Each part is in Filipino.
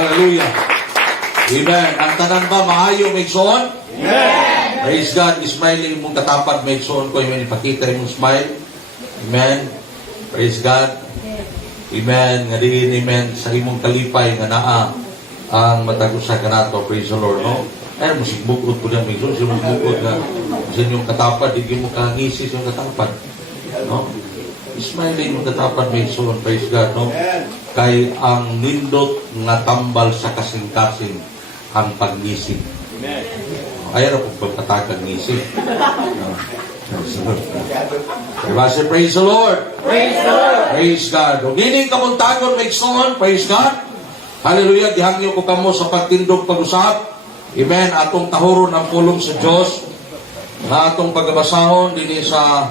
Hallelujah. Amen. Ang tanan ba maayo may igsoon? Amen. Praise God. Ismail mong katapad may igsoon ko. Amen. Ipakita mong smile. Amen. Praise God. Amen. Nga diin, amen. Sa imong kalipay nga naa ang matagusa ka nato. Praise the Lord. No? Ay, musigbukod ko lang may igsoon. Siya musigbukod na sa inyong katapad. Hindi mo kangisis yung katapad. No? Ismail mong katapad may igsoon. Praise God. No? Kay ang nindot nga tambal sa kasing-kasing ang pagnisip. Amen. Ayaw na po pagkatagan nisip. Praise the Lord. Praise the Lord. Praise God. O gining kamuntagon may igsoon. Praise God. Hallelujah. Dihangyo ko kamo sa pagtindog pag-usap. Amen. Atong tahuron ang pulong sa Diyos. Na atong pagbasahon din sa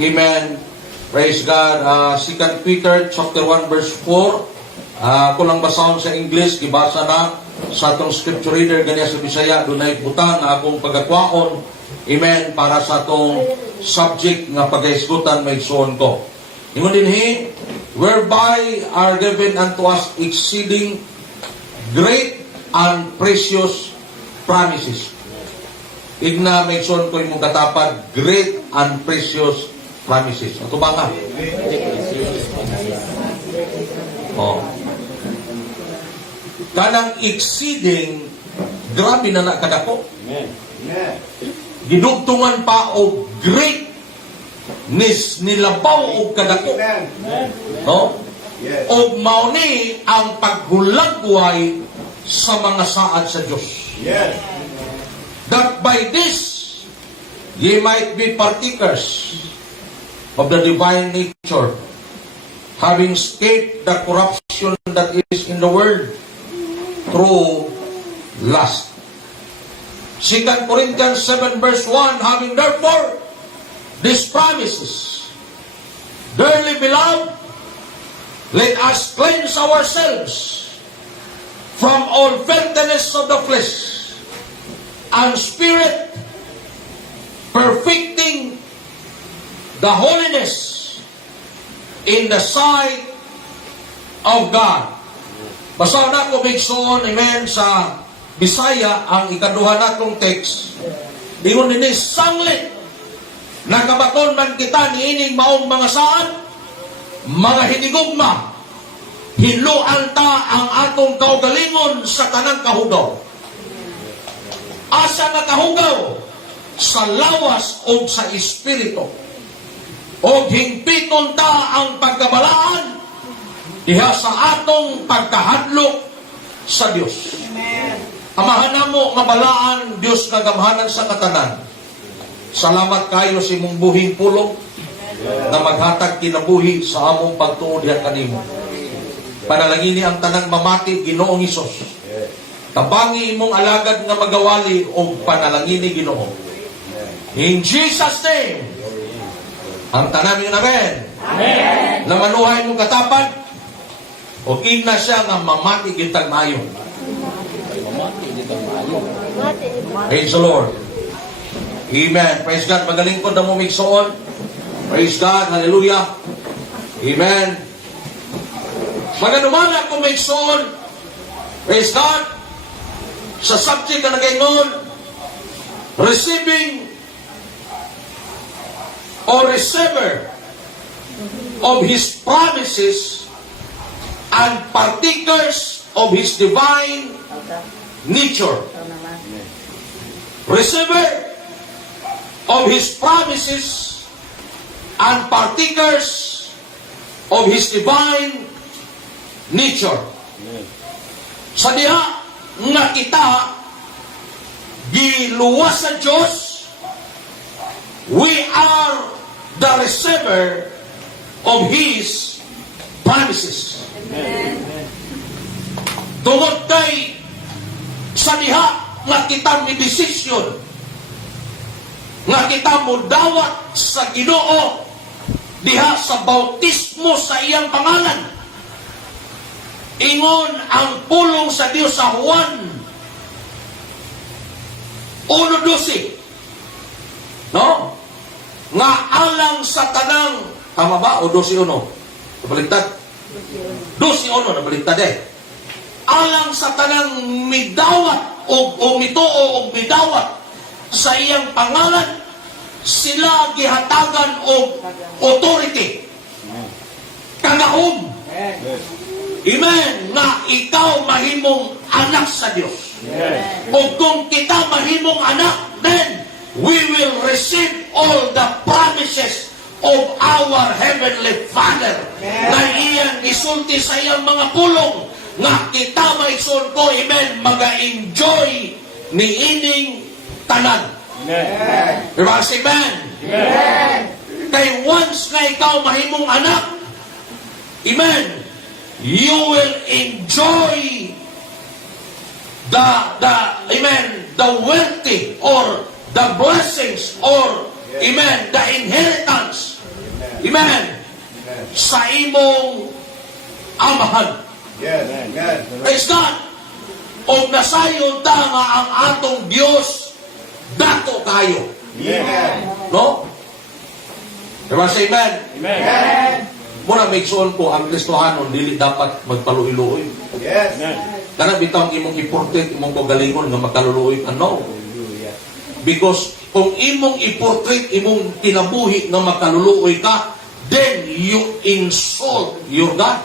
Amen. Praise God. 2 Peter chapter 1 verse 4. Kung lang basahon sa English, gibasa na sa atong scripture reader ganyan sa Bisaya, dunay butang na akong pagakwaon. Amen. Para sa atong subject nga pagahisgutan may igsoon ko. Ingon dinhi, whereby are given unto us exceeding great and precious promises. Igna may igsoon ko imong katapad, great and precious promises. Ato ba ka? Oh. Kanang exceeding, grabe na nakadako. Amen. Gidugtungan pa o greatness nilabaw o kadako. No? O mauni ang paghulagway sa mga saad sa Diyos. Yes. That by this, ye might be partakers of the divine nature, having escaped the corruption that is in the world through lust. 2 Corinthians 7 verse 1, having therefore these promises, dearly beloved, let us cleanse ourselves from all filthiness of the flesh and spirit, perfecting the holiness in the sight of God. Basahin na ko bigsoon, amen, sa Bisaya, ang ikaduha natong text. Ingon nini, sanglit, nakabaton man kita niining maong mga saan, mga hinigugma, hiluan ta ang atong kaugalingon sa tanang kahugaw. Asa na kahugaw? Sa lawas o sa espiritu. O hingpiton ta ang pagkabalaan diha sa atong pagkahadlok sa Dios. Amen. Amahan mo nga balaan Dios nga gamhanan sa katanan. Salamat kayo sa imong buhing pulong na maghatag kinabuhi sa among pagtuod diha kanimo. Panalangini ang tanang mamati Ginoong Hesus. Tabangi imong alagad nga magawali o panalangini Ginoo. In Jesus name. Ang tanan yun, amen. Amen. Na manuhay mong katapad, o igna siya nga mamati gitag mayo. Praise the Lord. Amen. Praise God. Magaling ko na mo migsoon. Praise God. Hallelujah. Amen. Maganumana kung migsoon. Praise God. Sa subject na nagayon, receiving or receiver of His promises and partakers of His divine nature. Receiver of His promises and partakers of His divine nature. Sa diha nga kita giluwas sa Diyos, we are the receiver of His promises. Amen. Tungod kay sa diha nga kita may desisyon, nga kita mo dawat sa Ginoo diha sa bautismo sa iyang pangalan. Ingon ang pulong sa Dios sa Juan 1:12. No? Nga alang sa tanang, tama ba? O 12:1? Nabaliktad? 12:1, nabaliktad eh. alang sa tanang midawat o mituo o midawat sa iyang pangalan, sila gihatagan og authority. Kangahom. Amen. Nga ikaw mahimong anak sa Dios. O kung kita mahimong anak, then we will receive all the promises of our Heavenly Father na iyang isulti sa iyang mga pulong nga kita maison ko, amen, maga-enjoy ni ining tanan. Diba? Amen. Kay once na ikaw mahimong anak, amen, you will enjoy the wealthy or the blessings or amen, the inheritance, amen, sa imong amahan. Praise God. O nasayon ta nga ang atong Dios dato kayo. No? Diba sa amen? Muna make sure ko ang Kristohanon dili dapat magpaluiluoy. Kana bitaw imong i-portrait imong kagalingon nga makaluluoy ka, no. Because kung imong i-portrait imong kinabuhi nga makaluluoy ka, then you insult your God.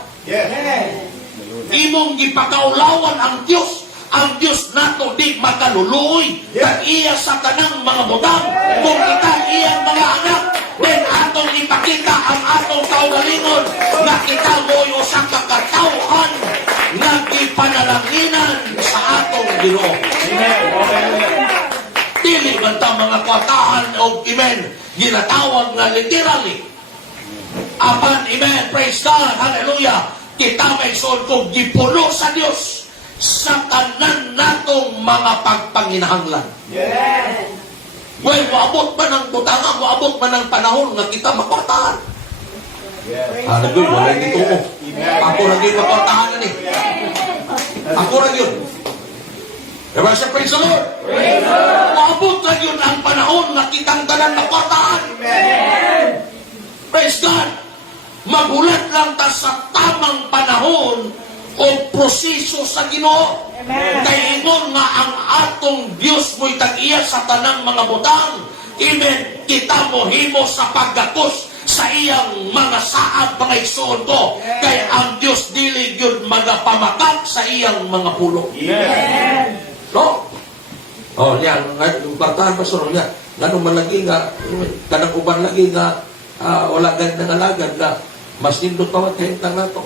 Imong gipakaulawan ang Dios. Ang Dios nato di makaluluoy. Kag iya sa tanang mga butang. Kung kita iyang mga anak, then atong ipakita ang atong kaugalingon nga kita mo'y usa ka katawhan nga gipanalanginan sa atong Ginoo. Dili man ta mga kwatahan o amen, ginatawag nga literally. Apan, amen, praise God, hallelujah. Kita may son kong gipuno sa Dios sa tanan natong mga pagpanginahanglan. Well, maabot man ang butangan, maabot man ang panahon nga kita makwatahan. Nagoy, wala dito ko. Ako na din makwatahan na ni. Ako na yun. Diba siya, praise the Lord? Maabot na yun ang panahon na kitang tanan makwatahan. Praise God. Magulat lang ta sa tamang panahon o proseso sa Ginoo. Kay ingon nga ang atong Dios mo'y tag-iya sa tanang mga butang. Amen. Kita mo himo sa paggatos sa iyang mga saad mga igsoon ko. Kay ang Dios dili gyud magapamakat sa iyang mga pulong. No? Oh, yan. Bartahan pa sunod niya. Ganun man lagi nga, kanang uban lagi nga, wala ganda ng alagad nga, mas nindot pa maghintang na to.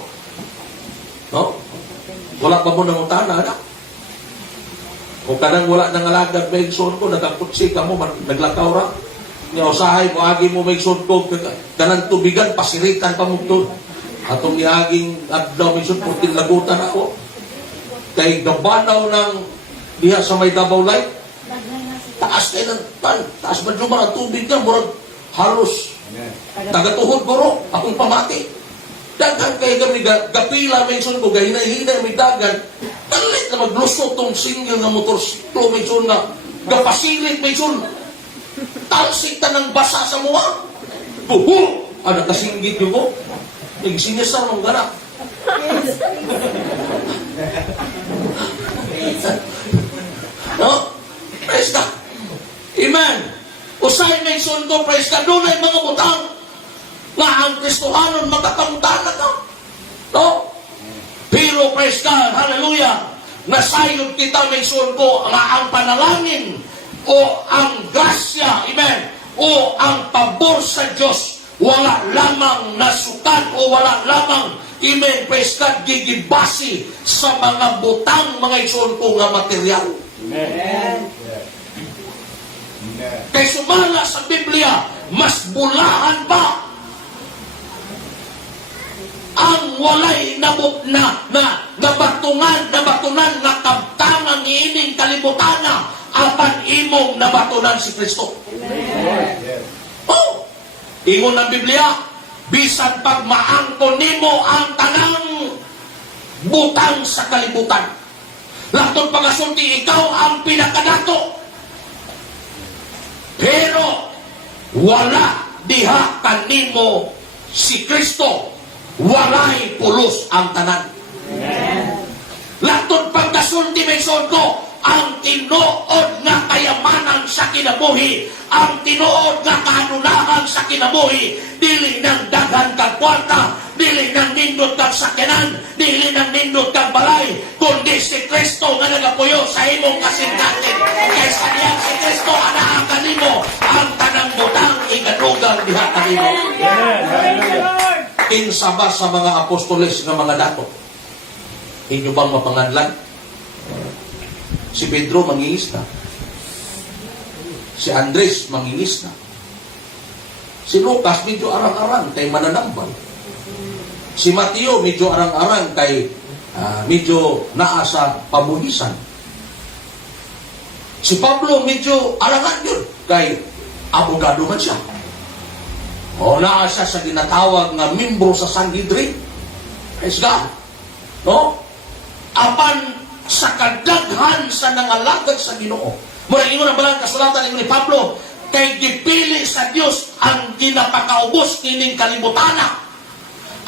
No? Wala pa mo nang utana, na? Kung kanang wala nang alagad, may igsoon ko, nagkakutsi ka mo, naglakaw ra. Nga usahay mo, agi mo may igsoon ko, kanang tubigan, pasiritan pa mo to. Atong iaging adlaw, may igsoon ko, tilagutan ako. Kay gabanaw ng diha sa may Davao Light, taas kayo ng taas man lumang ang tubig na, murag halos tagatuhod buro, akong pamati. Dagan kayo kami, gapila may son ko, gahinay-hinay may dagan, talit na maglusot tong single nga motorsiklo, may son nga, gapasilit may son, talsik ta ng basa sa mua, buhu, nakasinggit yun ko, nagsinisar mong gana. No? Praise God. Amen. Usay may sundo, praise God. Doon ay mga butang nga ang Kristohanon magkakamutana ka. No? Pero praise God, hallelujah, nasayod kita may sundo nga ang panalangin o ang grasya, amen, o ang pabor sa Diyos wala lamang nasukat o wala lamang, amen, praise God, gigibasi sa mga butang mga isunto nga material. Amen. Kay sumala sa Biblia, mas bulahan pa ang walay nabatunan nga kabtangan iining kalibutana apan imong nabatunan si Kristo. Oh, ingon ng Biblia, bisan pag maangkon nimo ang tanang butang sa kalibutan, laktod pagasulti ikaw ang pinakadato, pero wala diha kanimo si Kristo, walay pulos ang tanan. Laktod pagkasulti may ko, ang tinuod nga kayamanan sa kinabuhi, ang tinuod nga kanunahan sa kinabuhi, dili ng daghan kag kwarta, dili ng nindot kag sakyanan, dili ng nindot kag balay, kundi si Kristo nga nagapuyo sa imong kasingkatin. Kaysa diyan si Kristo anaa kanimo, ang tanang butang igadugang diha kanimo. Kinsa ba sa mga apostoles nga mga dato? Inyo bang mapanganlan? Si Pedro mangingis na. Si Andres mangingis na. Si Lucas medyo arang-arang kay mananambal. Si Mateo medyo arang-arang kay medyo naa sa pabuhisan. Si Pablo medyo arangan yun kay abogado man siya. O naa siya sa ginatawag na membro sa Sanhedrin. Praise God. No? Apan sa kadaghan sa nangalagad sa Ginoo. Mura ingon ang balang kasulatan ni Pablo, kay gipili sa Dios ang ginapakaubos kining kalibutana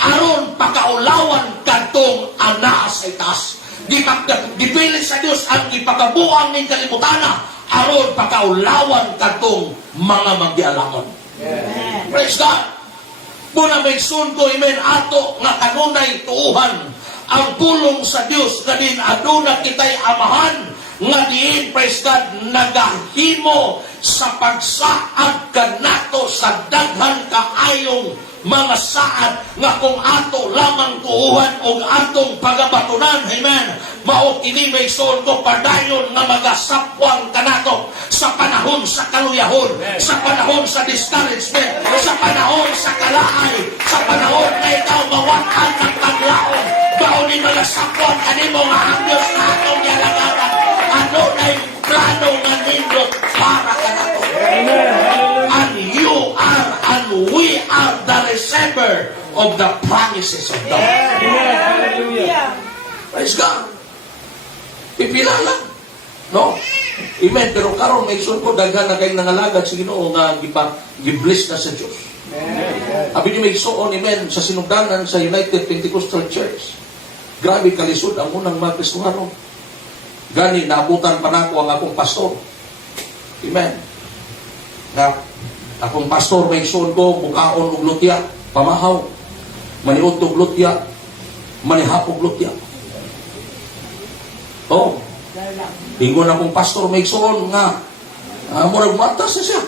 aron pakaulawan kadtong ana sa itaas. Gipili sa Dios ang ipakabuang ning kalibutana aron pakaulawan kadtong mga magdialamon. Praise God. Muna may sun ko, amen, ato nga kanunay tuuhan ang pulong sa Dios nga din aduna kitay amahan nga diin, praise God, nagahimo sa pagsaad kanato sa daghan kaayong mga saad nga kung ato lamang tuuhan og atong pagabatunan, amen, mao kini may suon ko padayon nga magasapwang kanato sa panahon sa kaluyahon, sa panahon sa discouragement, sa panahon sa kalaay, sa panahon na ikaw mawatan ng paglaon. Baunin mga sapwang kanimo nga ang Diyos na atong yalagaran. Ano na yung plano nga nindot para kanato. And you are and we are the receiver of the promises of God. Praise God. Pipila lang. No? Amen. Pero karon may sun ko daghan na kayong nangalagad sa Ginoo nga gibless na sa Dios. Abi niyo may suon, amen, sa sinugdanan sa United Pentecostal Church. Grabe kalisod ang unang mga Kristiyano. Gani naabutan pa nako ang akong pastor. Amen. Na akong pastor may suon ko bukaon og lutya, pamahaw, maniud og lutya, manihap og lutya. Oh. Ingon akong pastor may suon nga murag matas na siya.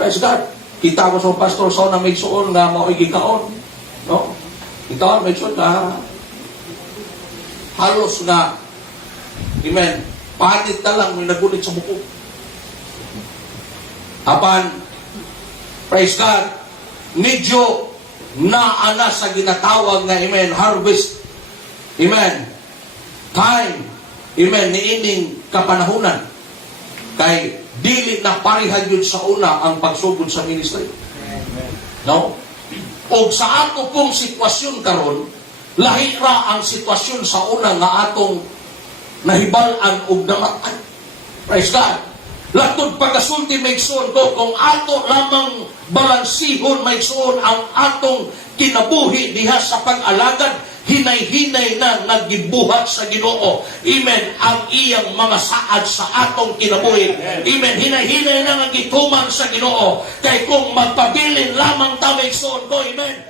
Praise God. Kita ko sa pastor sa na may suon nga mao gikaon. No? Kita may suon nga halos nga, amen, panit na lang may nagulit sa buko. Apan, praise God, medyo naana sa ginatawag na, amen, harvest, amen, time, amen, niining kapanahunan, kay dili na parihan yun sa una ang pagsugod sa ministry. No? O sa ato pong sitwasyon karon, lahi ra ang sitwasyon sa una nga atong nahibalan og namatay. Praise God. Latod pagasulti may suon ko, kung ato lamang balansihon may suon ang atong kinabuhi diha sa pag-alagad, hinay-hinay na nagibuhat sa Ginoo. Amen. Ang iyang mga saad sa atong kinabuhi. Amen. Hinay-hinay na nagituman sa Ginoo. Kay kung magpabilin lamang ta may suon ko, amen,